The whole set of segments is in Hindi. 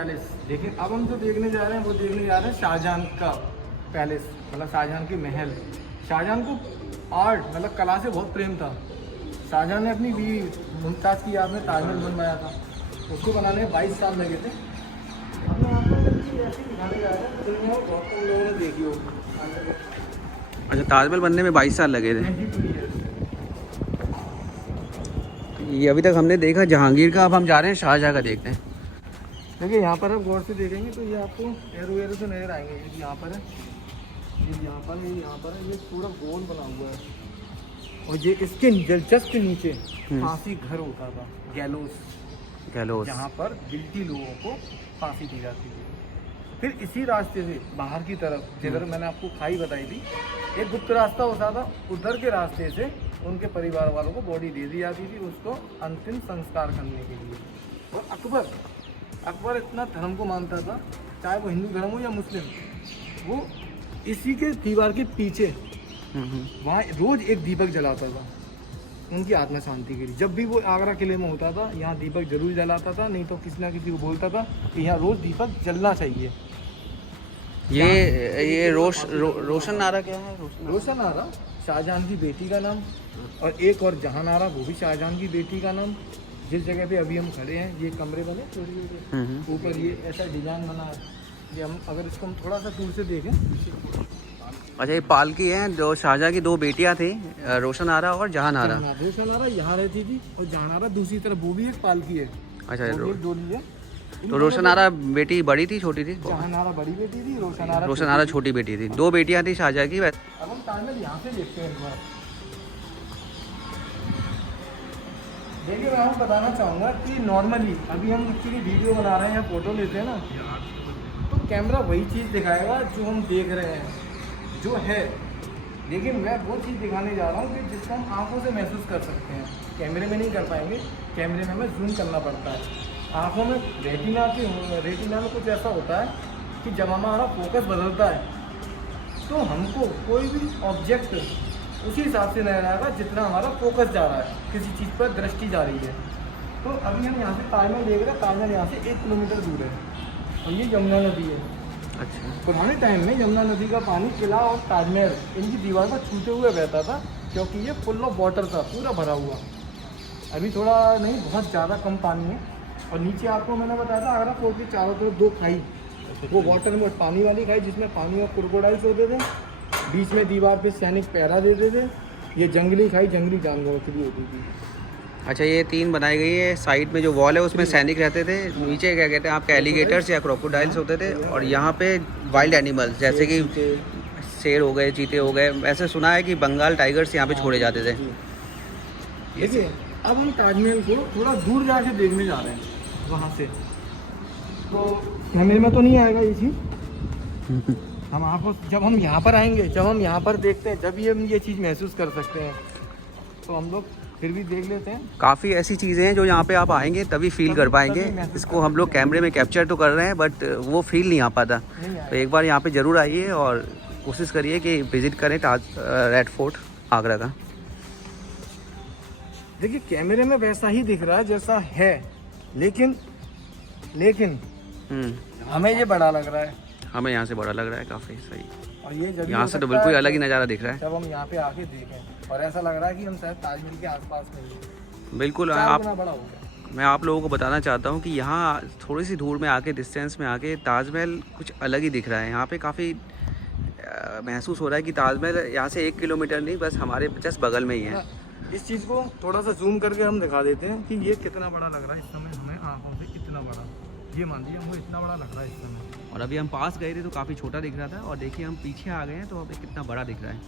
पैलेस। देखिए अब हम जो देखने जा रहे हैं वो देखने जा रहे हैं शाहजहां का पैलेस, मतलब शाहजहां के महल। शाहजहां को आर्ट मतलब कला से बहुत प्रेम था। शाहजहां ने अपनी बीवी मुमताज़ की याद में ताजमहल बनवाया था। उसको बनाने में 22 साल लगे थे। अब मैं आपको ऐसे दिखाने जा रहा हूँ, दुनिया में बहुत कम लोगों ने देखी होगी। अच्छा, ताजमहल बनने में 22 साल लगे थे। ये अभी तक हमने देखा जहांगीर का, अब हम जा रहे हैं शाहजहां का देखते हैं। देखिए यहाँ पर आप गौर से देखेंगे तो ये आपको एरो से नजर आएंगे। ये यहाँ पर है, ये यहाँ पर है, ये यहाँ पर है, ये पूरा गोल बना हुआ है। और ये इसके जस्ट नीचे फांसी घर होता था, गैलोस, जहाँ पर गिल्टी लोगों को फांसी दी जाती थी। फिर इसी रास्ते से बाहर की तरफ, जिधर मैंने आपको खाई बताई थी, एक गुप्त रास्ता होता था, उधर के रास्ते से उनके परिवार वालों को बॉडी दे दी जाती थी उसको अंतिम संस्कार करने के लिए। और अकबर इतना धर्म को मानता था, चाहे वो हिंदू धर्म हो या मुस्लिम, वो इसी के दीवार के पीछे वहाँ रोज एक दीपक जलाता था उनकी आत्मा शांति के लिए। जब भी वो आगरा किले में होता था यहाँ दीपक जरूर जलाता था, नहीं तो किसी ना किसी को बोलता था कि यहाँ रोज दीपक जलना चाहिए। ये रोशन नारा क्या है? रोशन नारा शाहजहां की बेटी का नाम, और एक और जहां नारा, वो भी शाहजहां की बेटी का नाम। जिस जगह पे अभी हम खड़े हैं ये कमरे बने छोटे ऊपर ये ऐसा डिजाइन बना है। ये हम अगर इसको हम थोड़ा सा दूर से देखें। अच्छा, ये पालकी है जो शाहजहां की दो बेटियां थी, रोशन आरा और जहां आरा। रोशन आरा यहाँ रहती थी और जहां आरा दूसरी तरफ, वो भी एक पालकी है। अच्छा, डोली है। तो रोशन आरा बेटी बड़ी थी छोटी थी? जहां आरा बड़ी बेटी थी, रोशन आरा छोटी बेटी थी। दो बेटियां थी शाहजहां की। अब हम ताजमहल यहाँ से देखते हैं एक बार। देखिए मैं आपको बताना चाहूँगा कि नॉर्मली अभी हम किसी की वीडियो बना रहे हैं या फोटो लेते हैं ना, तो कैमरा वही चीज़ दिखाएगा जो हम देख रहे हैं, जो है। लेकिन मैं वो चीज़ दिखाने जा रहा हूँ कि जिसको हम आंखों से महसूस कर सकते हैं, कैमरे में नहीं कर पाएंगे। कैमरे में हमें जूम करना पड़ता है। आँखों में रेटिना में कुछ ऐसा होता है कि जब हमारा फोकस बदलता है तो हमको कोई भी ऑब्जेक्ट उसी हिसाब से नजर आएगा जितना हमारा फोकस जा रहा है, किसी चीज़ पर दृष्टि जा रही है। तो अभी हम यहाँ से ताजमहल देख रहे हैं। ताजमहल यहाँ से 1 किलोमीटर दूर है और ये यमुना नदी है। अच्छा, पुराने टाइम में यमुना नदी का पानी किला और ताजमहल इनकी दीवार पर छूते हुए बहता था, क्योंकि ये फुल ऑफ वाटर था, पूरा भरा हुआ। अभी थोड़ा नहीं, बहुत ज़्यादा कम पानी है। और नीचे आपको मैंने बताया था आगरा फोर्ट के चारों तरफ 2 खाई, वो वाटर में पानी वाली खाई जिसमें पानी में क्रोकोडाइल्स होते थे, बीच में दीवार पे सैनिक पहरा देते थे। ये जंगली खाई जंगली जानवरों के लिए होती थी। अच्छा, ये 3 बनाई गई है। साइड में जो वॉल है उसमें सैनिक रहते थे, नीचे क्या कहते हैं आपके एलिगेटर्स या क्रोकोडाइल्स होते थे, और यहाँ पे वाइल्ड एनिमल्स जैसे कि शेर हो गए, चीते हो गए। ऐसे सुना है कि बंगाल टाइगर्स यहाँ पे छोड़े जाते थे। देखिए अब हम ताजमहल को थोड़ा दूर जाके देखने जा रहे हैं वहाँ से, तो कैमरे में तो नहीं आएगा ये चीज़। हम आपको जब हम यहाँ पर आएंगे, जब हम यहाँ पर देखते हैं, जब ये हम ये चीज़ महसूस कर सकते हैं। तो हम लोग फिर भी देख लेते हैं। काफ़ी ऐसी चीज़ें हैं जो यहाँ पे आप आएंगे तभी फील कर पाएंगे। इसको हम लोग कैमरे में कैप्चर तो कर रहे हैं बट वो फील नहीं आ पाता। तो एक बार यहाँ पे ज़रूर आइए और कोशिश करिए कि विज़िट करें रेड फोर्ट आगरा का। देखिए कैमरे में वैसा ही दिख रहा है जैसा है, लेकिन हमें ये बड़ा लग रहा है। हमें यहाँ से बड़ा लग रहा है, काफ़ी सही। और ये यहाँ से तो बिल्कुल अलग ही नज़ारा दिख रहा है जब हम यहाँ पे आके देखें, और ऐसा लग रहा है कि हम शायद ताजमहल के आसपास में ही। बिल्कुल। मैं आप लोगों को बताना चाहता हूँ कि यहाँ थोड़ी सी दूर में आके, डिस्टेंस में आके ताजमहल कुछ अलग ही दिख रहा है। यहाँ पे काफ़ी महसूस हो रहा है कि ताजमहल यहाँ से 1 किलोमीटर नहीं, बस हमारे जस्ट बगल में ही है। इस चीज़ को थोड़ा सा जूम करके हम दिखा देते हैं कि ये कितना बड़ा लग रहा है इस समय हमें आँखों से, कितना बड़ा। ये मान लीजिए हमको इतना बड़ा लग रहा है इस समय। और अभी हम पास गए थे तो काफ़ी छोटा दिख रहा था, और देखिए हम पीछे आ गए हैं तो अभी कितना बड़ा दिख रहा है।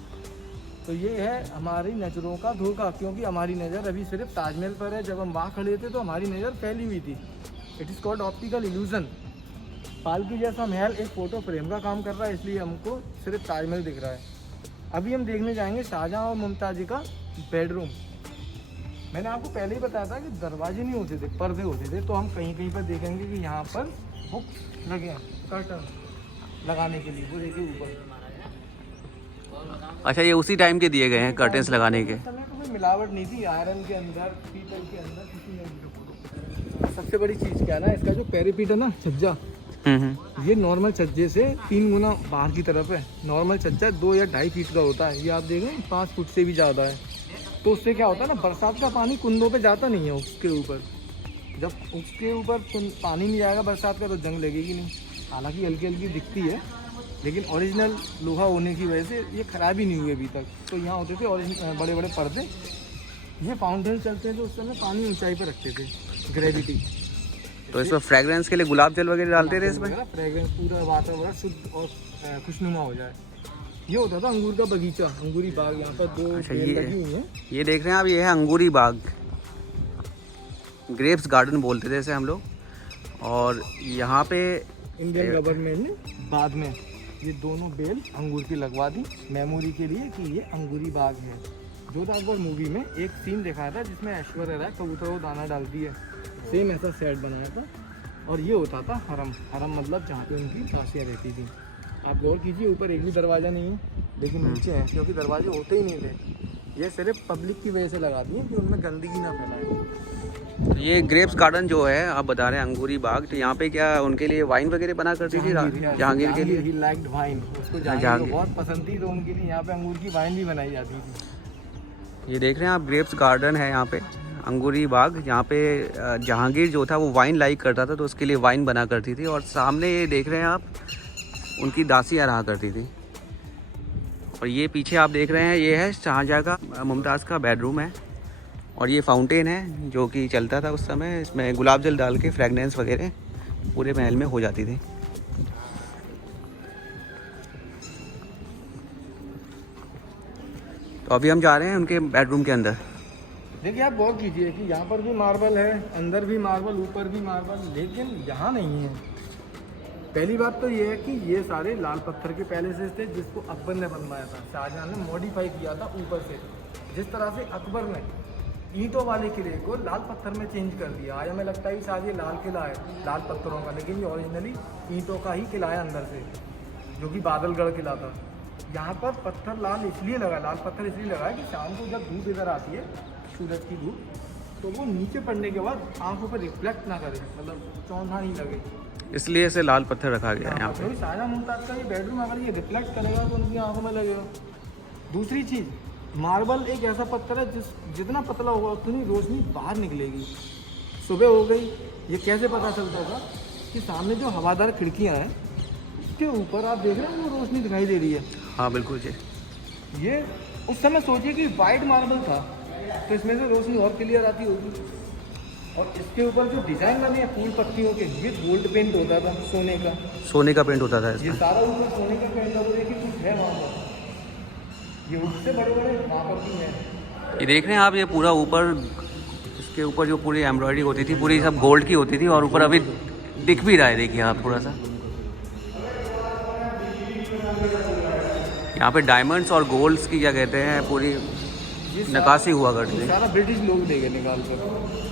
तो ये है हमारी नज़रों का धोखा, क्योंकि हमारी नज़र अभी सिर्फ ताजमहल पर है। जब हम वहाँ खड़े थे तो हमारी नज़र फैली हुई थी। It is called optical illusion. पालकी जैसा महल एक फ़ोटो फ्रेम का काम कर रहा है, इसलिए हमको सिर्फ ताजमहल दिख रहा है। अभी हम देखने जाएंगे शाहजहां और मुमताज़ जी का बेडरूम। मैंने आपको पहले ही बताया था कि दरवाजे नहीं होते थे, पर्दे होते थे। तो हम कहीं कहीं पर देखेंगे कि यहाँ पर हुक लगे हैं, कर्टन लगाने के लिए। वो देखिए ऊपर। अच्छा, ये उसी टाइम के दिए गए हैं कर्टेंस लगाने के। समय तो कोई मिलावट नहीं थी आयरन के अंदर, पीतल के अंदर, किसी ने सबसे बड़ी चीज़ क्या है ना, इसका जो पैरापीट है ना, छज्जा, ये नॉर्मल छज्जे से 3 गुना बाहर की तरफ है। नॉर्मल छज्जा 2 या 2.5 फीट का होता है, ये आप देखें 5 फुट से भी ज़्यादा है। तो उससे क्या होता है ना, बरसात का पानी कुंदों पे जाता नहीं है उसके ऊपर। जब उसके ऊपर पानी नहीं जाएगा बरसात का तो जंग लगेगी नहीं। हालांकि हल्की हल्की दिखती है, लेकिन ओरिजिनल लोहा होने की वजह से ये ख़राब ही नहीं हुई अभी तक। तो यहाँ होते थे ओरिजिनल बड़े बड़े पर्दे, ये फाउंटेन चलते थे उस समय, पानी ऊंचाई पर रखते थे, ग्रेविटी। तो इसमें फ्रेगरेंस के लिए गुलाब जल वगैरह डालते थे इसमें, फ्रेगरेंस पूरा वातावरण शुद्ध और खुशनुमा हो जाए। ये होता था अंगूर का बगीचा, अंगूरी बाग। यहाँ पर 2 पेड़ लगी हुई हैं। ये देख रहे हैं आप, ये है अंगूरी बाग, ग्रेप्स गार्डन बोलते थे इसे हम लोग। और यहाँ पे इंडियन गवर्नमेंट ने बाद में ये दोनों बेल अंगूर की लगवा दी मेमोरी के लिए कि ये अंगूरी बाग है। जोधा अकबर मूवी में एक सीन दिखाया था जिसमें ऐश्वर्या राय कबूतरों को दाना डालती है, सेम ऐसा सेट बनाया था। और ये होता था हरम। हरम मतलब जहाँ पे उनकी दासियाँ रहती थी। आप गौर कीजिए, ऊपर एक भी दरवाज़ा नहीं है, लेकिन नीचे है, क्योंकि दरवाजे होते ही नहीं थे। ये सिर्फ पब्लिक की वजह से लगा दिए कि उनमें गंदगी ना फैलाए। ये ग्रेप्स गार्डन जो है आप बता रहे हैं अंगूरी बाग, तो यहाँ पे क्या उनके लिए वाइन वगैरह बना करती थी जहांगीर के लिए? ही लाइक्ड वाइन, उसको जहांगीर को बहुत पसंद थी, तो उनके लिए यहाँ पे अंगूर की वाइन भी बनाई जाती थी। ये देख रहे हैं आप, ग्रेप्स गार्डन है यहाँ पे अंगूरी बाग, जहाँ पे जहांगीर जो था वो वाइन लाइक करता था, तो उसके लिए वाइन बना करती थी। और सामने ये देख रहे हैं आप, उनकी दासियाँ रहा करती थी। और ये पीछे आप देख रहे हैं, ये है शाहजहाँ का, मुमताज़ का बेडरूम है। और ये फाउंटेन है जो कि चलता था उस समय, इसमें गुलाब जल डाल के फ्रेगनेंस वगैरह पूरे महल में हो जाती थी। तो अभी हम जा रहे हैं उनके बेडरूम के अंदर। देखिए आप गौर कीजिए कि यहाँ पर भी मार्बल है, अंदर भी मार्बल, ऊपर भी मार्बल, लेकिन यहाँ नहीं है। पहली बात तो ये है कि ये सारे लाल पत्थर के पैलेसेस थे जिसको अकबर ने बनवाया था। शाहजहां ने मॉडिफाई किया था ऊपर से। जिस तरह से अकबर ने ईंटों वाले किले को लाल पत्थर में चेंज कर दिया। आज हमें लगता है कि शायद ये लाल किला है, लाल पत्थरों का, लेकिन ये ओरिजिनली ईंटों का ही किला है अंदर से, जो कि बादलगढ़ किला था। यहाँ पर पत्थर लाल इसलिए लगा, लाल पत्थर इसलिए लगा है कि शाम को जब धूप इधर आती है, सूरज की धूप, तो वो नीचे पड़ने के बाद आंखों पर रिफ्लेक्ट ना करे, मतलब चौंधा नहीं लगे, इसलिए इसे लाल पत्थर रखा गया है यहाँ पे। शाहजहां मुमताज़ का ये बेडरूम अगर ये रिफ्लेक्ट करेगा तो उनकी आंखों में लगेगा। दूसरी चीज़, मार्बल एक ऐसा पत्थर है जितना पतला होगा उतनी रोशनी बाहर निकलेगी। सुबह हो गई, ये कैसे पता चलता था कि सामने जो हवादार खिड़कियाँ हैं उसके ऊपर आप देख रहे हैं वो रोशनी दिखाई दे रही है। हाँ बिल्कुल जी। ये उस समय सोचिए कि वाइट मार्बल था, तो इसमें से रोशनी और क्लियर आती होगी। और इसके ऊपर जो डिजाइन बने हैं फूल पत्तियों के, ये गोल्ड पेंट होता था, सोने का पेंट होता था ये सारा ऊपर सोने का पेंट था। तो देखिए कुछ है वहाँ पर, ये उससे बड़े बड़े वहाँ पर भी हैं। ये देख रहे हैं आप, ये पूरा ऊपर, इसके ऊपर जो पूरी एम्ब्रॉयडरी होती थी पूरी सब गोल्ड की होती थी, और ऊपर अभी दिख भी रहा है, देखिए आप थोड़ा सा यहाँ पे डायमंड्स और गोल्ड्स की क्या कहते हैं पूरी नकाशी हुआ करती थी। सारा ब्रिटिश लोग देंगे निकाल कर।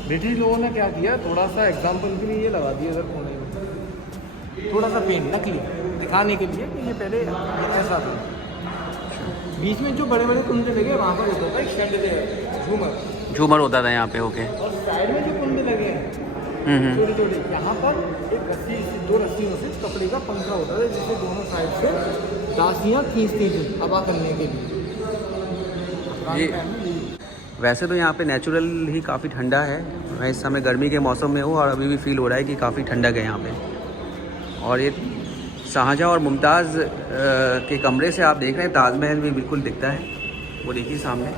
ब्रिटिश लोगों ने क्या किया, थोड़ा सा एग्जाम्पल के लिए ये लगा दिया इधर कोने में, थोड़ा सा पेंट नकली दिखाने के लिए कि ये पहले ऐसा था। बीच में जो बड़े बड़े कुंडे लगे वहाँ पर होता था एक शेड, झूमर होता था यहाँ पे। ओके। और साइड में जो कुंडे लगे हैं छोटे छोटे, यहाँ पर एक रस्सी, 2 रस्सियों से कपड़े का पंखा होता था जिससे दोनों साइड से दासियाँ खींचती थी हवा करने के लिए। वैसे तो यहाँ पे नेचुरल ही काफ़ी ठंडा है। मैं इस समय गर्मी के मौसम में हूँ और अभी भी फील हो रहा है कि काफ़ी ठंडक है यहाँ पे। और ये शाहजहाँ और मुमताज़ के कमरे से आप देख रहे हैं ताजमहल भी बिल्कुल दिखता है, वो देखिए सामने।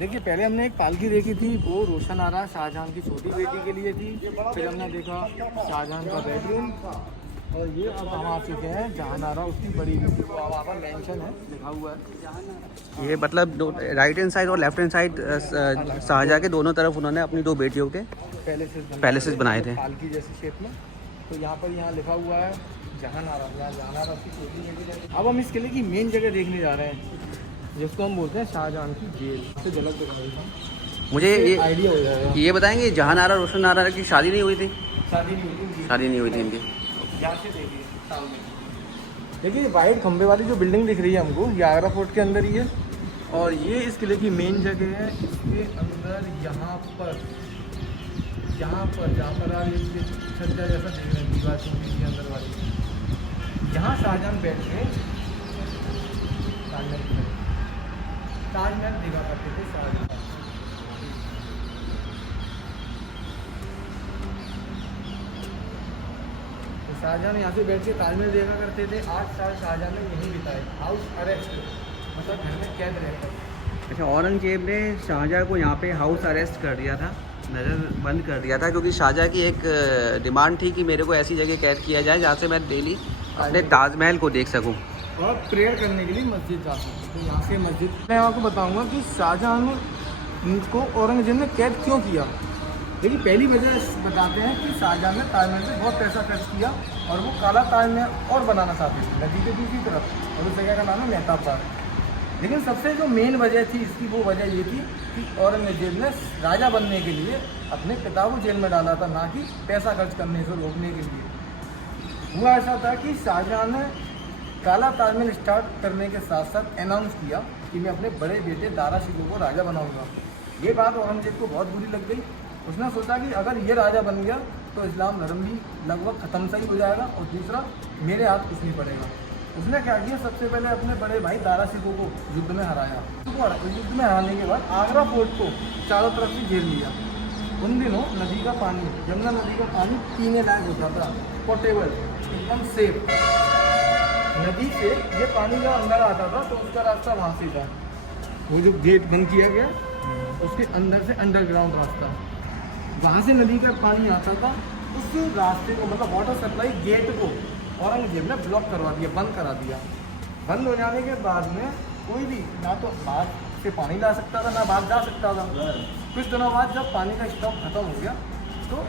देखिए पहले हमने एक पालकी देखी थी, वो रोशन आरा शाहजहाँ की छोटी बेटी के लिए थी। फिर हमने देखा शाहजहाँ का बेडरूम, और ये अब हम आ चुके हैं जहानारा, उसकी बड़ी बेटी को वहाँ पर मेंशन है, लिखा हुआ है। ये मतलब राइट हैंड साइड और लेफ्ट हैंड साइड शाहजहाँ के दोनों तरफ उन्होंने अपनी 2 बेटियों के पैलेसेस बनाए थे पालकी जैसी शेप में। तो यहाँ पर यहाँ लिखा हुआ है जहानारा, जहानारा उसकी छोटी बेटी। अब हम इस किले की मेन जगह देखने जा रहे हैं, जिसको हम बोलते हैं शाहजहाँ की जेल। से झलक दिखाई मुझे ये आइडिया हो जाएगा। ये बताएंगे जहानारा रोशन आरा की शादी नहीं हुई थी? शादी नहीं हुई थी, शादी नहीं हुई थी इनकी। यहाँ से देखिए सामने, देखिए वाइट खंबे वाली जो बिल्डिंग दिख रही है हमको, ये आगरा फोर्ट के अंदर ही है। और ये इस किले की मेन जगह है। इसके अंदर यहाँ पर जहाँ पर आप ये छज्जा जैसा देख रहे हैं दीवार के अंदर वाली, यहाँ शाहजहां बैठ के ताजमहल देखा करते थे शाहजहां। तो शाहजहां यहाँ से बैठ के ताजमहल देखा करते थे। 8 साल शाहजहां ने यहीं बिताए, हाउस अरेस्ट, मतलब घर में कैद रहकर। अच्छा, औरंगजेब ने शाहजहां को यहाँ पे हाउस अरेस्ट कर दिया था, नज़र बंद कर दिया था, क्योंकि शाहजहां की एक डिमांड थी कि मेरे को ऐसी जगह कैद किया जाए जहाँ से मैं डेली अपने ताजमहल को देख सकूँ और प्रेयर करने के लिए मस्जिद जा सकते। तो यहाँ से मस्जिद मैं आपको बताऊंगा कि शाहजहां ने को औरंगजेब ने कैद क्यों किया। देखिए, पहली वजह बताते हैं कि शाहजहां ने ताजमहल में बहुत पैसा खर्च किया और वो काला ताजमहल और बनाना चाहते थे नदी के दूसरी तरफ, और उस जगह का नाम है मेहताब पार्क। लेकिन सबसे जो मेन वजह थी इसकी, वो वजह ये थी कि औरंगजेब ने राजा बनने के लिए अपने पिता को जेल में डाला था, ना कि पैसा खर्च करने से रोकने के लिए। हुआ ऐसा था कि शाहजहां ने काला ताजमहल स्टार्ट करने के साथ साथ अनाउंस किया कि मैं अपने बड़े बेटे दारा शिकोह को राजा बनाऊंगा। ये बात औरंगजेब को बहुत बुरी लग गई। उसने सोचा कि अगर ये राजा बन गया तो इस्लाम धर्म भी लगभग ख़त्म सा ही हो जाएगा, और दूसरा मेरे हाथ कुछ नहीं पड़ेगा। उसने क्या किया, सबसे पहले अपने बड़े भाई दारा शिकोह को युद्ध में हराया। युद्ध में हराने के बाद आगरा फोर्ट को चारों तरफ से घेर लिया। उन दिनों नदी का पानी, यमुना नदी का पानी पीने लायक होता था, पोर्टेबल, एकदम सेफ। नदी से ये पानी जब अंदर आता था तो उसका रास्ता वहाँ से था, वो जो गेट बंद किया गया उसके अंदर से अंडरग्राउंड रास्ता, वहाँ से नदी का पानी आता था। उस रास्ते को, मतलब वाटर सप्लाई गेट को औरंगजेब ने ब्लॉक करवा दिया, बंद करा दिया। बंद हो जाने के बाद में कोई भी ना तो बाहर से पानी ला सकता था, ना बाहर जा सकता था। कुछ दिनों बाद जब पानी का स्टॉक खत्म हो गया तो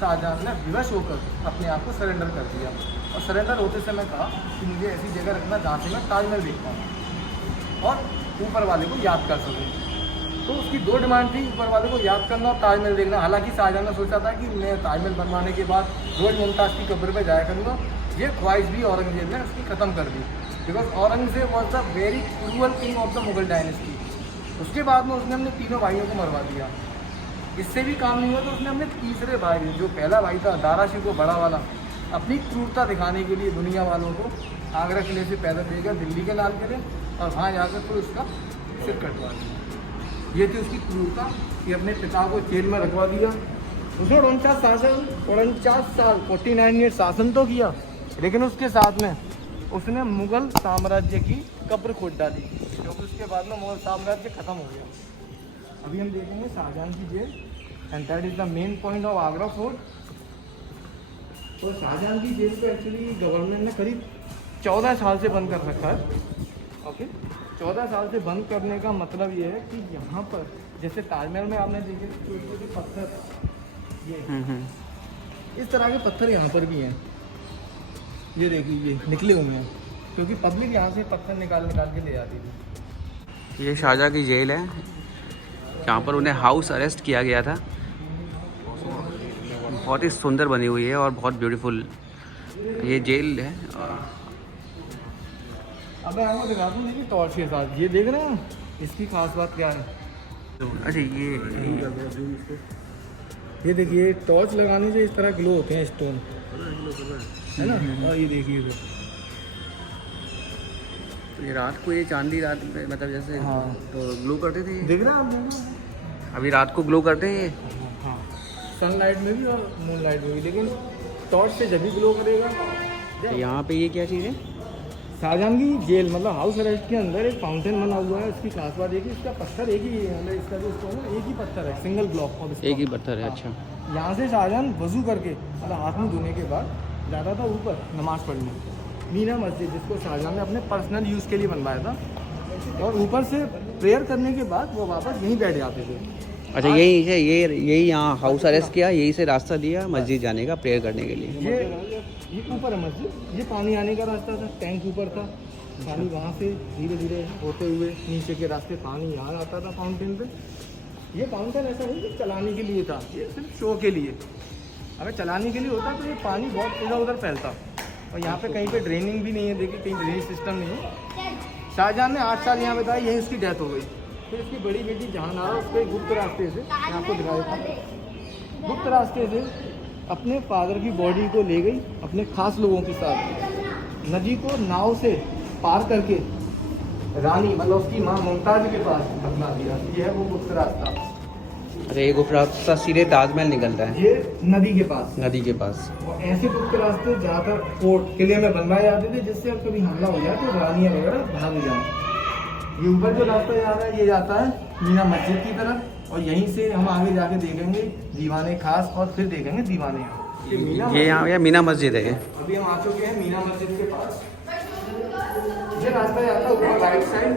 शाहजहां ने विवश होकर अपने आप को सरेंडर कर दिया, और सरेंडर होते समय कहा कि मुझे ऐसी जगह रखना जहाँ से मैं ताजमहल देख पाऊँ और ऊपर वाले को याद कर सकूँ। तो उसकी 2 डिमांड थी, ऊपर वाले को याद करना और ताजमहल देखना। हालांकि शाहजहां ने सोचा था कि मैं ताजमहल बनवाने के बाद रोज़ मुमताज़ की कब्र पर जाया करूँगा। ये ख्वाहिश भी औरंगजेब ने उसकी ख़त्म कर दी, because Aurangzeb was the very cruel king of the Mughal dynasty. उसके बाद में उसने अपने तीनों भाइयों को मरवा दिया। इससे भी काम नहीं हुआ तो उसने अपने तीसरे भाई, जो पहला भाई था दारा शिकोह बड़ा वाला, अपनी क्रूरता दिखाने के लिए दुनिया वालों को आगरा किले से पैदल लेकर दिल्ली के लाल किले, और वहाँ जाकर फिर उसका सिर कटवा दिया। ये थी उसकी क्रूरता कि अपने पिता को जेल में रखवा दिया। उसने 49 साल 49 ईयर शासन तो किया, लेकिन उसके साथ में उसने मुग़ल साम्राज्य की कब्र खोद डाली, क्योंकि उसके बाद में मुग़ल साम्राज्य ख़त्म हो गया। अभी हम देखेंगे शाहजहां की jail, and that is the main point of Agra fort. तो शाहजहां की जेल को एक्चुअली गवर्नमेंट ने करीब 14 साल से बंद कर रखा है। ओके, 14 साल से बंद करने का मतलब ये है कि यहाँ पर जैसे ताजमहल में आपने देखे छोटे छोटे पत्थर, ये इस तरह के पत्थर यहाँ पर भी हैं। ये देखिए, ये निकले हुए हैं, क्योंकि पब्लिक यहाँ से पत्थर निकाल के ले जाती थी। ये शाहजहां की जेल है, यहाँ पर उन्हें हाउस अरेस्ट किया गया था। बहुत ही सुंदर बनी हुई है और बहुत ब्यूटीफुल ये जेल है। अब मैं आपको दिखा दूँ कि टॉर्च के साथ, ये देख रहे हैं, इसकी खास बात क्या है। अच्छा, ये देखिए, टॉर्च लगाने से इस तरह ग्लो होते हैं स्टोन, है ना। और ये देखिए इधर, तो ये रात को, ये चांदी रात में, मतलब जैसे हाँ, तो ग्लो करते थे। देख रहे हैं आप, देख रहे हैं अभी रात को ग्लो करते हैं ये। हाँ, सनलाइट में भी और मून लाइट में भी, लेकिन टॉर्च से जब भी ग्लो करेगा। तो यहाँ पे ये क्या चीज़ है? शाहजहां की जेल, मतलब हाउस अरेस्ट के अंदर एक फाउंटेन बना हुआ है। उसकी खास बात है कि इसका पत्थर एक ही है, मतलब इसका जो स्टोन है एक ही पत्थर है, सिंगल ब्लॉक ऑफ, एक ही पत्थर है। अच्छा, यहाँ से शाहजहां वजू करके, मतलब हाथ मुँह धोने के बाद जाता था ऊपर नमाज़ पढ़ने, मीना मस्जिद, जिसको शाहजहां ने अपने पर्सनल यूज़ के लिए बनवाया था। और ऊपर से प्रेयर करने के बाद वो वापस यहीं बैठ जाते थे। अच्छा, यही है, यही यहाँ हाउस अरेस्ट किया, यही से रास्ता दिया मस्जिद जाने का, प्रेयर करने के लिए। ये ऊपर है मस्जिद, ये पानी आने का रास्ता था, टैंक ऊपर था, पानी वहाँ से धीरे धीरे होते हुए नीचे के रास्ते पानी यहाँ आता था फाउंटेन पे। ये फाउंटेन ऐसा नहीं कि चलाने के लिए था, ये सिर्फ शो के लिए। अगर चलाने के लिए होता तो ये पानी बहुत इधर उधर फैलता, और यहाँ पे कहीं पे ड्रेनिंग भी नहीं है। देखिए, कहीं ड्रेनेज सिस्टम नहीं है। शाहजहां ने 8 साल यहाँ बताया, यहीं उसकी डेथ हो गई। फिर इसकी बड़ी बेटी जहानारा उसको गुप्त रास्ते से, मैं आपको दिखा देता हूँ, गुप्त रास्ते से अपने फादर की बॉडी को ले गई अपने खास लोगों के साथ, नदी को नाव से पार करके रानी मतलब उसकी माँ मुमताज के पास दफना दिया। ये है वो गुप्त रास्ता। अरे ये गुप्त रास्ता सीधे ताजमहल निकलता है, ये नदी के पास, नदी के पास। और ऐसे गुप्त रास्ते जहाँ पर फोर्ट किले में बनवाए जाते थे, जिससे अब कभी हमला हो जाए तो रानियाँ वगैरह भाग जाए। ये ऊपर जो रास्ता जा रहा है ये जाता है मीना मस्जिद की तरफ, और यहीं से हम आगे जाके देखेंगे दीवाने खास, और फिर देखेंगे दीवाने। ये यहाँ मीना मस्जिद है। अभी हम आ चुके हैं मीना मस्जिद के पास। ये रास्ता जाता है ऊपर राइट साइड,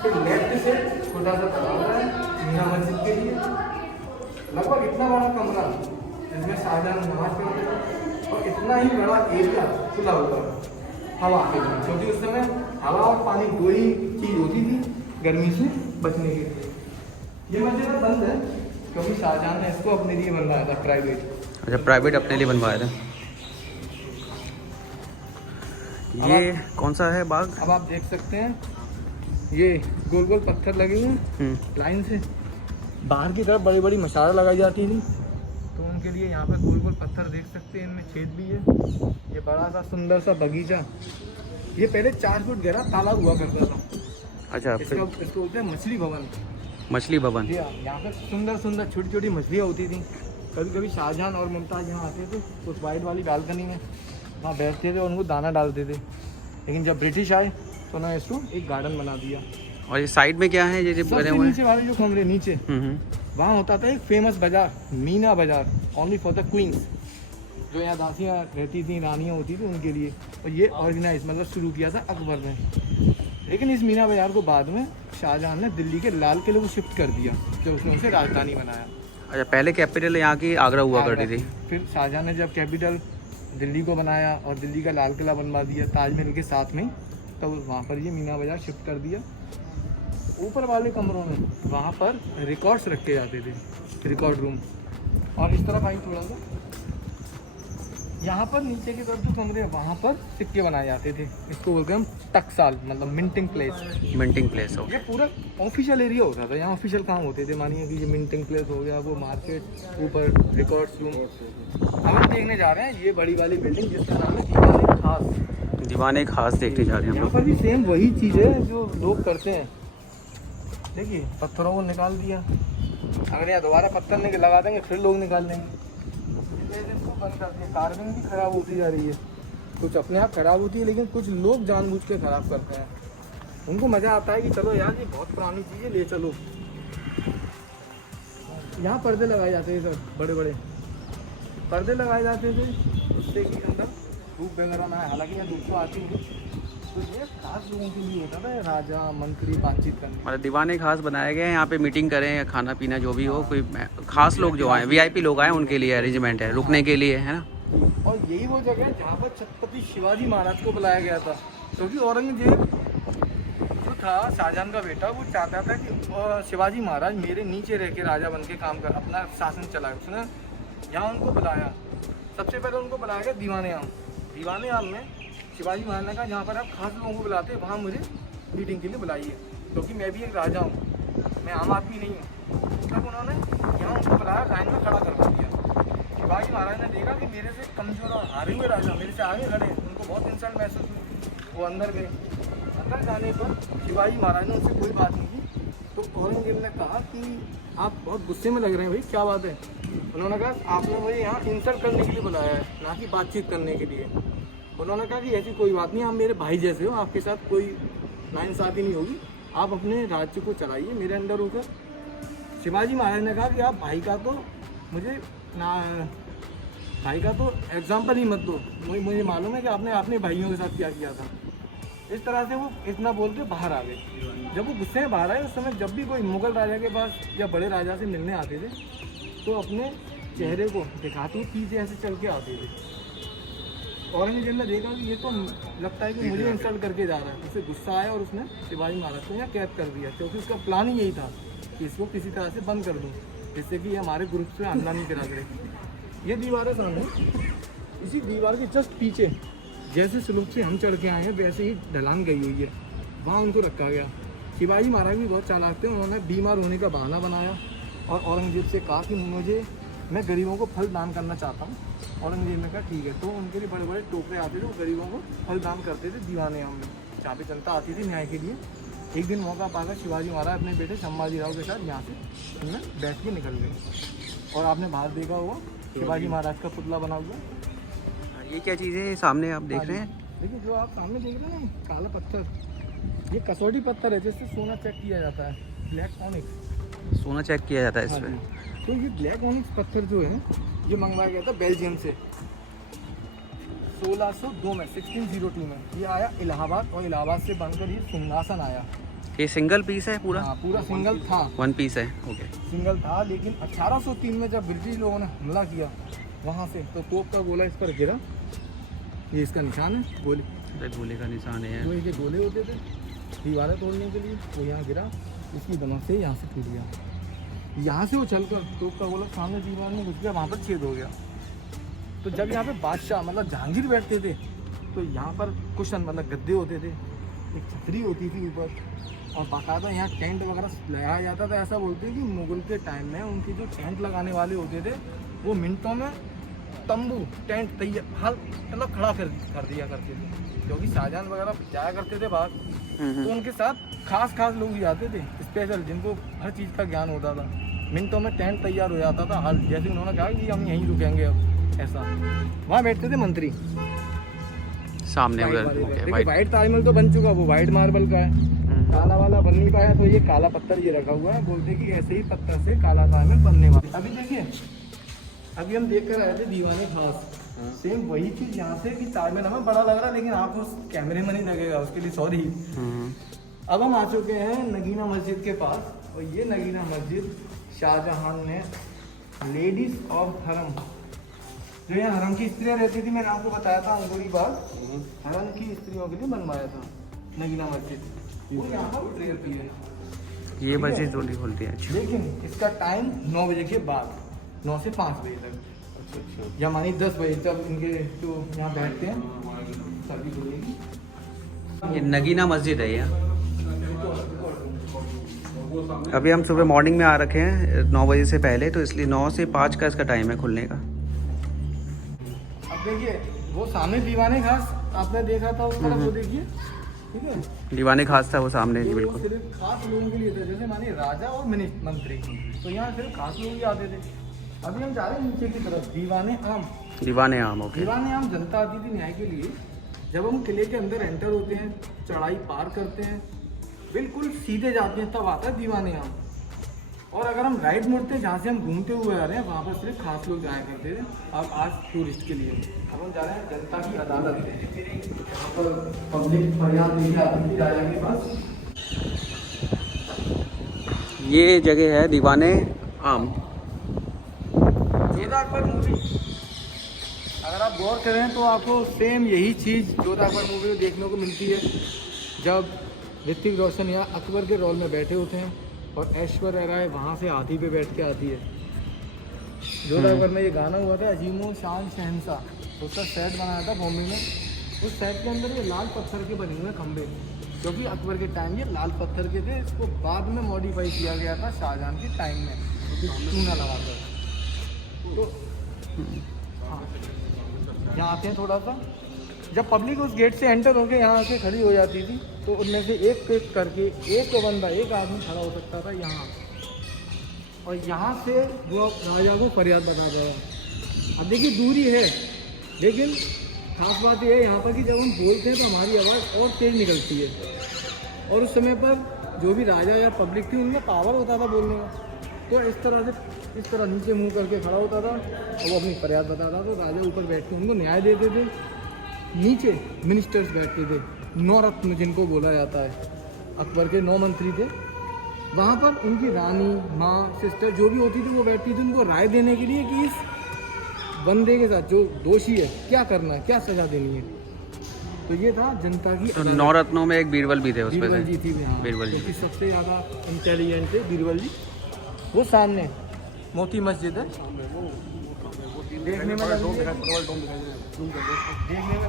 फिर लेफ्ट से छोटा सा तालाब है मीना मस्जिद के लिए। लगभग इतना बड़ा कमरा जिसमें शाहजहां नमाज पढ़ते थे, और इतना ही बड़ा एरिया खुला हुआ हवा के लिए, क्योंकि उस समय हवा और पानी दो ही चीज होती थी गर्मी से बचने के लिए। ये मस्जिद बंद है क्योंकि शाहजहां ने इसको अपने लिए बनवाया था, प्राइवेट। अच्छा, प्राइवेट अपने लिए बनवाया था। ये कौन सा है बाग? अब आप देख सकते हैं ये गोल गोल पत्थर लगे हुए हैं लाइन से। बाहर की तरफ बड़ी बड़ी मशाला लगाई जाती थी, तो उनके लिए यहाँ पर गोल गोल पत्थर देख सकते हैं, इनमें छेद भी है। ये बड़ा सा सुंदर सा बगीचा, ये पहले 4 फुट गहरा तालाब हुआ करता था। अच्छा, इसको बोलते हैं मछली भवन। मछली भवन। यहाँ पर सुंदर सुंदर छोटी छोटी मछलियाँ होती थी। कभी कभी शाहजहां और मुमताज यहाँ आते थे, उस वाइट वाली बालकनी में वहाँ बैठते थे और उनको दाना डालते थे। लेकिन जब ब्रिटिश आए तो उन्होंने इसको एक गार्डन बना दिया। और ये साइड में क्या है? ये बने हुए नीचे वाले जो कमरे नीचे, वहाँ होता था एक फेमस बाजार, मीना बाजार, ओनली फॉर द क्वींस, जो यहाँ दासियाँ रहती थी, रानियाँ होती थी उनके लिए। और ये ऑर्गेनाइज मतलब शुरू किया था अकबर ने। लेकिन इस मीना बाजार को बाद में शाहजहां ने दिल्ली के लाल किले को शिफ्ट कर दिया, जब उसने उसे राजधानी बनाया। अच्छा, पहले कैपिटल यहाँ की आगरा हुआ करती थी। फिर शाहजहां ने जब कैपिटल दिल्ली को बनाया और दिल्ली का लाल किला बनवा दिया ताजमहल के साथ में, तो वहाँ पर ये मीना बाजार शिफ्ट कर दिया। ऊपर वाले कमरों में वहाँ पर रिकॉर्ड्स रखे जाते थे, रिकॉर्ड रूम। और इस तरफ आई थोड़ा सा, यहाँ पर नीचे की तरफ जो कमरे हैं वहाँ पर सिक्के बनाए जाते थे। इसको बोलते हैं हम टकसाल, मतलब मिंटिंग प्लेस। मिंटिंग प्लेस हो, ये पूरा ऑफिशियल एरिया होता था, यहाँ ऑफिशियल काम होते थे। मानिए कि ये मिंटिंग प्लेस हो गया, वो मार्केट, ऊपर रिकॉर्ड्स रूम। हम देखने जा रहे हैं ये बड़ी वाली बिल्डिंग जिसका नाम है दीवाने खास। दीवाने खास देखने जा रहे हैं हम यहाँ लोग। पर भी सेम वही चीज़ है जो लोग करते हैं। देखिए पत्थरों को निकाल दिया, अगर यहाँ दोबारा पत्थर लगा देंगे फिर लोग निकाल देंगे। इसको बंद कर दिया। कार्विंग भी खराब होती जा रही है, कुछ अपने आप खराब होती है, लेकिन कुछ लोग जानबूझ के खराब करते हैं। उनको मज़ा आता है कि चलो यार ये बहुत पुरानी चीज़ है, ले चलो। यहाँ पर्दे लगाए जाते थे, सब बड़े बड़े पर्दे लगाए जाते थे, उससे कि अंदर धूप वगैरह ना आए। हालांकि यहाँ धूप तो आती है, तो ये खास लोगों के लिए होता था, राजा मंत्री बातचीत करने। मतलब दीवाने खास बनाए गए हैं, यहाँ पे मीटिंग करें या खाना पीना जो भी हो, कोई खास लोग जो आए, वीआईपी लोग आए, उनके लिए अरेंजमेंट है, रुकने के लिए, है ना। और यही वो जगह है जहाँ पर छत्रपति शिवाजी महाराज को बुलाया गया था, क्योंकि औरंगजेब जो था शाहजहां का बेटा, वो चाहता था कि शिवाजी महाराज मेरे नीचे रह के राजा बन के काम कर, अपना शासन चलाए। उसने यहाँ उनको बुलाया, सबसे पहले उनको बुलाया गया दीवाने आम। दीवाने आम में शिवाजी महाराज ने कहा जहाँ पर आप खास लोगों को बुलाते हैं वहाँ मुझे मीटिंग के लिए बुलाइए, क्योंकि मैं भी एक राजा हूँ, मैं आम आदमी नहीं हूँ। तब उन्होंने यहाँ उनको बुलाया, लाइन में खड़ा करवा दिया। शिवाजी महाराज ने देखा कि मेरे से कमजोर और हारे हुए राजा मेरे से आगे खड़े, उनको बहुत इंसल्ट महसूस हुई। वो अंदर गए, अंदर जाने पर शिवाजी महाराज ने उनसे कोई बात नहीं की। तो औरंगजेब ने कहा कि आप बहुत गुस्से में लग रहे हैं भाई, क्या बात है? उन्होंने कहा आपने मुझे यहाँ इंसल्ट करने के लिए बुलाया है, ना कि बातचीत करने के लिए। उन्होंने कहा कि ऐसी कोई बात नहीं, आप मेरे भाई जैसे हो, आपके साथ कोई नाइंसाफ़ी नहीं होगी, आप अपने राज्य को चलाइए मेरे अंडर होकर। शिवाजी महाराज ने कहा कि आप भाई का तो मुझे ना, भाई का तो एग्जाम्पल ही मत दो, मुझे मालूम है कि आपने अपने भाइयों के साथ क्या किया था। इस तरह से वो इतना बोल के बाहर आ गए। जब वो गुस्से में बाहर आए उस समय जब भी कोई मुगल राजा के पास या बड़े राजा से मिलने आते थे तो अपने चेहरे को दिखाते हुए पीछे ऐसे चल के आते थे। औरंगजेब ने देखा कि ये तो लगता है कि मुझे इंसल्ट करके जा रहा है, उसे गुस्सा आया और उसने शिवाजी महाराज को यहाँ कैद कर दिया, क्योंकि उसका प्लान ही यही था कि इसको किसी तरह से बंद कर दूँ, जिससे कि हमारे ग्रुप से हमला नहीं करा करे। ये दीवार है सामने, इसी दीवार के जस्ट पीछे जैसे स्लोप से हम चढ़ के आए हैं वैसे ही ढलान गई हुई है, वहाँ उनको रखा गया। शिवाजी महाराज भी बहुत चालाक थे, उन्होंने बीमार होने का बहाना बनाया और औरंगजेब से कहा कि मुझे मैं गरीबों को फल दान करना चाहता हूँ। औरंगजेब ने कहा ठीक है, तो उनके लिए बड़े बड़े टोकरे आते थे, वो गरीबों को फल दान करते थे दीवाने आम में, जहाँ पे जनता आती थी न्याय के लिए। एक दिन मौका पाकर शिवाजी महाराज अपने बेटे संभाजी राव के साथ यहाँ से उनमें बैठ के निकल गए। और आपने बाहर देखा होगा शिवाजी महाराज का पुतला बना हुआ। ये क्या चीज़ है सामने आप देख रहे हैं? देखिए जो आप सामने देख रहे हैं ना, काला पत्थर, ये कसौटी पत्थर है जिससे सोना चेक किया जाता है, ब्लैक ऑनिक्स। सोना चेक किया जाता है हाँ इसमें। जी। तो ये ब्लैक ऑनिक्स पत्थर जो है ये मंगवाया गया था बेल्जियम से 1602 में, 1602 में ये आया इलाहाबाद, और इलाहाबाद से बनकर ये सिंहासन आया। ये सिंगल पीस है पूरा? हाँ पूरा सिंगल था, वन पीस है। ओके, सिंगल था। लेकिन 1803 में जब ब्रिटिश लोगों ने हमला किया वहाँ से, तो तोप का गोला इस पर गिरा, ये इसका निशान है गोले, गोले का निशान है। वो ये गोले होते थे दीवारें तोड़ने के लिए, वो यहाँ गिरा, इसकी दमक से यहाँ से टूट गया। यहाँ से वो चलकर तोप का गोला सामने दीवार में घुस गया, वहाँ पर छेद हो गया। तो जब यहाँ पे बादशाह मतलब जहांगीर बैठते थे, तो यहाँ पर कुशन मतलब गद्दे होते थे, एक छतरी होती थी ऊपर, और बाकायदा यहाँ टेंट वगैरह लगाया जाता था। ऐसा बोलते हैं कि मुगल के टाइम में उनके जो टेंट लगाने वाले होते थे, वो मिनटों में तंबू टेंट तैयार हाल मतलब खड़ा कर दिया करते थे, क्योंकि शाहजहां वगैरह जाया करते थे बाहर, तो उनके साथ खास लोग भी आते थे स्पेशल, जिनको हर चीज़ का ज्ञान होता था। मिनटों में टेंट तैयार हो जाता था, हाल जैसे उन्होंने कहा कि हम यहीं रुकेंगे अब, ऐसा। वहाँ बैठते थे मंत्री सामने उधर। देखिए वाइट ताजमहल तो बन चुका, वो वाइट मार्बल का है, काला वाला बन नहीं पाया, तो ये काला पत्थर ये रखा हुआ है। बोलते कि ऐसे ही पत्थर से काला ताजमहल बनने वाला। अभी देखिए, अभी हम देख कर आए थे दीवाने खास, सेम वही चीज यहाँ से कि ताजमहल हमें बड़ा लग रहा है, लेकिन आपको उस कैमरे में नहीं लगेगा, उसके लिए सॉरी। अब हम आ चुके हैं नगीना मस्जिद के पास, और ये नगीना मस्जिद शाहजहां ने लेडीज ऑफ हरम, जो यहाँ हरम की स्त्रियाँ रहती थी, मैंने आपको बताया था अंगूरी बाग, हरम की स्त्रियों के लिए बनवाया था नगीना मस्जिद, वो यहाँ पर प्रेयर की है। ये मस्जिद थोड़ी खुलती है। अच्छा, लेकिन इसका टाइम 9 बजे के बाद, 9 से 5 बजे तक, या मानी 10 बजे तक इनके जो यहाँ बैठते हैं तभी खुलेगी। ये नगीना मस्जिद है यहाँ। अभी हम सुबह मॉर्निंग में आ रखे हैं 9 बजे से पहले, तो इसलिए 9 से 5 का इसका टाइम है खुलने का। अब देखिए वो सामने दीवाने खास आपने देखा था, उस तरफ वो देखिए, ठीक है, दीवाने खास था वो सामने जी, वो बिल्कुल। सिर्फ खास लोगों के लिए था, जैसे मानिए राजा और मंत्री, तो यहाँ सिर्फ खास लोग ही आते थे। अभी हम जा रहे हैं नीचे की तरफ, दीवाने आम। दीवाने आम, ओके। दीवाने आम जनता आती थी न्याय के लिए। जब हम किले के अंदर एंटर होते हैं, चढ़ाई पार करते हैं, बिल्कुल सीधे जाते हैं, तब आता है दीवाने आम। और अगर हम राइट मुड़ते हैं, जहाँ से हम घूमते हुए आ रहे हैं, वहाँ पर सिर्फ खास लोग जाया करते थे, अब आज टूरिस्ट के लिए। अब हम जा रहे हैं जनता की अदालत, यहाँ पर पब्लिक फरियाद लेके आती थी राजा के पास। ये जगह है दीवाने आम। जोधा अकबर मूवी, अगर आप गौर करें तो आपको सेम यही चीज़ जोधा अकबर मूवी में देखने को मिलती है, जब ऋतिक रोशन या अकबर के रोल में बैठे होते हैं और ऐश्वर्या राय वहाँ से हाथी पे बैठ के आती है। जोधा अकबर में ये गाना हुआ था अजीमो शान शहंशाह, तो उसका सेट बनाया था बॉम्बे में। उस सेट के अंदर ये लाल पत्थर के बने हुए खंभे, क्योंकि अकबर के टाइम ये लाल पत्थर के थे, इसको बाद में मॉडिफाई किया गया था शाहजहां के टाइम में, चूना लगाकर। तो हाँ, यहाँ आते हैं थोड़ा सा, जब पब्लिक उस गेट से एंटर होकर यहाँ आके खड़ी हो जाती थी, तो उनमें से एक करके एक बंदा, एक आदमी खड़ा हो सकता था यहाँ, और यहाँ से वो राजा को फरियाद बताता था। अब देखिए दूरी है, लेकिन खास बात यह है यहाँ पर कि जब हम बोलते हैं तो हमारी आवाज़ और तेज़ निकलती है, और उस समय पर जो भी राजा या पब्लिक थी उनमें पावर होता था बोलने का। तो इस तरह नीचे मुंह करके खड़ा होता था और वो अपनी फरियाद बताता था, तो राजा ऊपर बैठ के उनको न्याय देते थे। नीचे मिनिस्टर्स बैठते थे, 9 रत्न जिनको बोला जाता है, अकबर के 9 मंत्री थे, वहाँ पर उनकी रानी, माँ, सिस्टर जो भी होती थी वो बैठती थी उनको राय देने के लिए कि इस बंदे के साथ जो दोषी है क्या करना है, क्या सजा देनी है। तो ये था जनता की। तो 9 रत्नों में एक बीरबल भी थे उसमें से। बीरबल जी थी, हाँ, बीरबल जी, क्योंकि सबसे ज़्यादा इंटेलिजेंट थे बीरबल जी। वो सामने मोती मस्जिद है, देखने में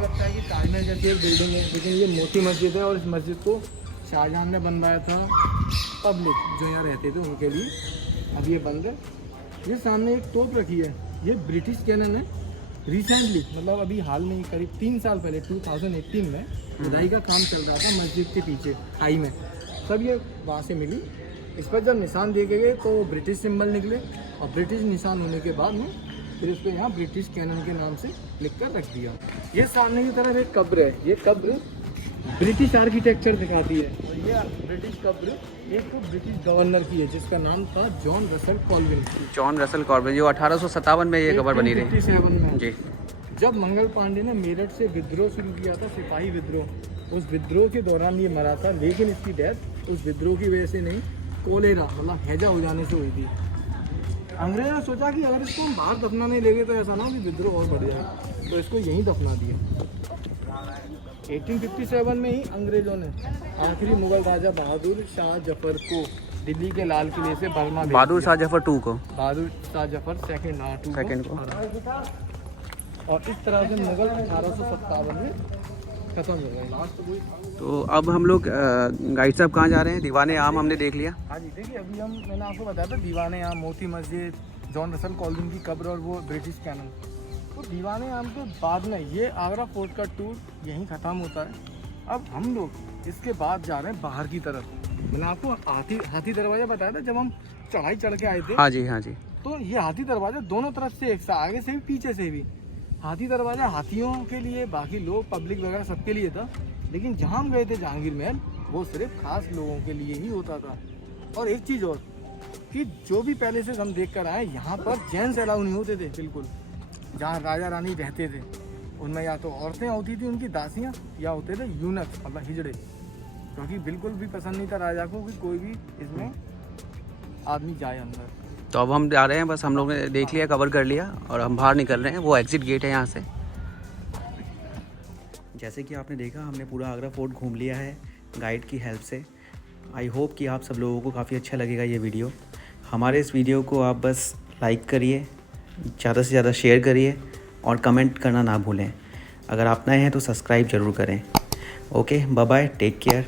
लगता है कि ताजमहल जैसी एक बिल्डिंग है, लेकिन ये मोती मस्जिद है, और इस मस्जिद को शाहजहां ने बनवाया था पब्लिक जो यहाँ रहते थे उनके लिए। अब ये बंद है, ये सामने एक तोप रखी है, ये ब्रिटिश कैनन है। रिसेंटली मतलब अभी हाल में ही करीब 3 साल पहले 2018 में खुदाई का काम चल रहा था मस्जिद के पीछे खाई में, तब ये वहाँ से मिली। इस पर जब निशान दिए गए तो ब्रिटिश सिंबल निकले और ब्रिटिश निशान होने के बाद में फिर इसको यहाँ ब्रिटिश कैनन के नाम से लिख कर रख दिया। ये सामने की तरफ एक कब्र है, ये कब्र ब्रिटिश आर्किटेक्चर दिखाती है और ये ब्रिटिश कब्र एक ब्रिटिश गवर्नर की है जिसका नाम था John Russell Colvin. John Russell carbon, जो 1857 में ये कब्र बनी रही 1857 में जी। जब मंगल पांडे ने मेरठ से विद्रोह शुरू किया था, सिपाही विद्रोह, उस विद्रोह के दौरान ये मरा था, लेकिन इसकी डेथ उस विद्रोह की वजह से नहीं, कोलेरा मतलब हैजा हो जाने से हुई थी। अंग्रेजों ने सोचा कि अगर इसको हम बाहर दफनाने लेंगे तो ऐसा ना हो कि विद्रोह और बढ़ जाए, तो इसको यहीं दफना दिया। 1857 में ही अंग्रेजों ने आखिरी मुगल राजा बहादुर शाह जफर को दिल्ली के लाल किले से बर्मा भेज बहादुर दिया। शाह जफर 2 को, बहादुर शाह जफर सेकंड को। और इस तरह से मुगल 1857 में खत्म हो गए लास्ट। तो अब हम लोग गाइड साहब कहाँ जा रहे हैं? दीवाने आम हमने देख लिया। हाँ जी, देखिए अभी मैंने आपको बताया था दीवाने आम, Moti Masjid, John Russell Colvin की कब्र और वो ब्रिटिश कैनन। तो दीवाने आम के बाद में ये आगरा फोर्ट का टूर यहीं ख़त्म होता है। अब हम लोग इसके बाद जा रहे हैं बाहर की तरफ। मैंने आपको हाथी दरवाज़ा बताया था जब हम चढ़ाई चढ़ के आए थे। हाँ जी, हाँ जी। तो ये हाथी दरवाज़ा दोनों तरफ से, एक साथ आगे से भी पीछे से भी। हाथी दरवाज़ा हाथियों के लिए, बाकी लोग पब्लिक वगैरह सबके लिए था, लेकिन जहाँ हम गए थे जहांगीर महल वो सिर्फ खास लोगों के लिए ही होता था। और एक चीज़ और कि जो भी पहले से हम देख कर आए, यहाँ पर जेंट्स अलाउ नहीं होते थे बिल्कुल। जहाँ राजा रानी रहते थे उनमें या तो औरतें होती थी उनकी दासियाँ, या होते थे यूनक्स मतलब हिजड़े, क्योंकि बिल्कुल भी पसंद नहीं था राजा को कि कोई भी इसमें आदमी जाए अंदर। तो अब हम जा रहे हैं, बस हम लोग ने देख लिया, कवर कर लिया और हम बाहर निकल रहे हैं। वो एग्जिट गेट है यहाँ से। जैसे कि आपने देखा, हमने पूरा आगरा फोर्ट घूम लिया है गाइड की हेल्प से। आई होप कि आप सब लोगों को काफ़ी अच्छा लगेगा ये वीडियो। हमारे इस वीडियो को आप बस लाइक करिए, ज़्यादा से ज़्यादा शेयर करिए और कमेंट करना ना भूलें। अगर आप नए हैं तो सब्सक्राइब ज़रूर करें। Okay, bye bye, take care.